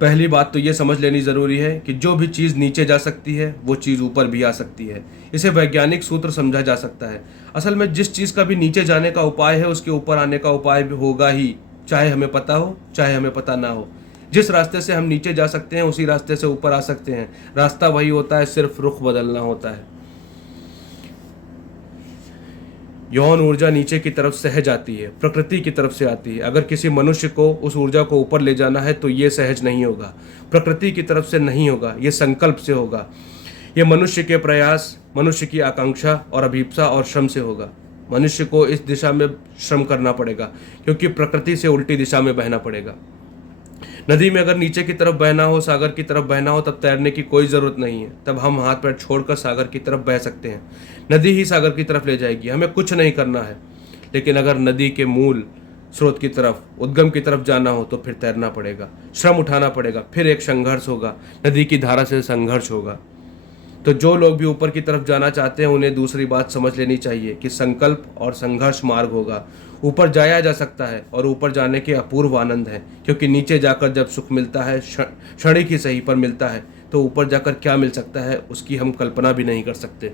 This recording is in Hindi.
पहली बात तो ये समझ लेनी ज़रूरी है कि जो भी चीज़ नीचे जा सकती है वो चीज़ ऊपर भी आ सकती है। इसे वैज्ञानिक सूत्र समझा जा सकता है। असल में जिस चीज़ का भी नीचे जाने का उपाय है उसके ऊपर आने का उपाय भी होगा ही, चाहे हमें पता हो चाहे हमें पता ना हो। जिस रास्ते से हम नीचे जा सकते हैं उसी रास्ते से ऊपर आ सकते हैं। रास्ता वही होता है, सिर्फ रुख बदलना होता है। यौन ऊर्जा नीचे की तरफ सहज आती है, प्रकृति की तरफ से आती है। अगर किसी मनुष्य को उस ऊर्जा को ऊपर ले जाना है तो ये सहज नहीं होगा, प्रकृति की तरफ से नहीं होगा, ये संकल्प से होगा। ये मनुष्य के प्रयास, मनुष्य की आकांक्षा और अभीप्सा और श्रम से होगा। मनुष्य को इस दिशा में श्रम करना पड़ेगा, क्योंकि प्रकृति से उल्टी दिशा में बहना पड़ेगा। नदी में अगर नीचे की तरफ बहना हो, सागर की तरफ बहना हो, तब तैरने की कोई ज़रूरत नहीं है। तब हम हाथ पैर छोड़कर सागर की तरफ बह सकते हैं। नदी ही सागर की तरफ ले जाएगी, हमें कुछ नहीं करना है। लेकिन अगर नदी के मूल स्रोत की तरफ, उद्गम की तरफ जाना हो तो फिर तैरना पड़ेगा, श्रम उठाना पड़ेगा, फिर एक संघर्ष होगा, नदी की धारा से संघर्ष होगा। तो जो लोग भी ऊपर की तरफ जाना चाहते हैं उन्हें दूसरी बात समझ लेनी चाहिए कि संकल्प और संघर्ष मार्ग होगा। ऊपर जाया जा सकता है और ऊपर जाने के अपूर्व आनंद है, क्योंकि नीचे जाकर जब सुख मिलता है, क्षणिक ही सही पर मिलता है, तो ऊपर जाकर क्या मिल सकता है उसकी हम कल्पना भी नहीं कर सकते।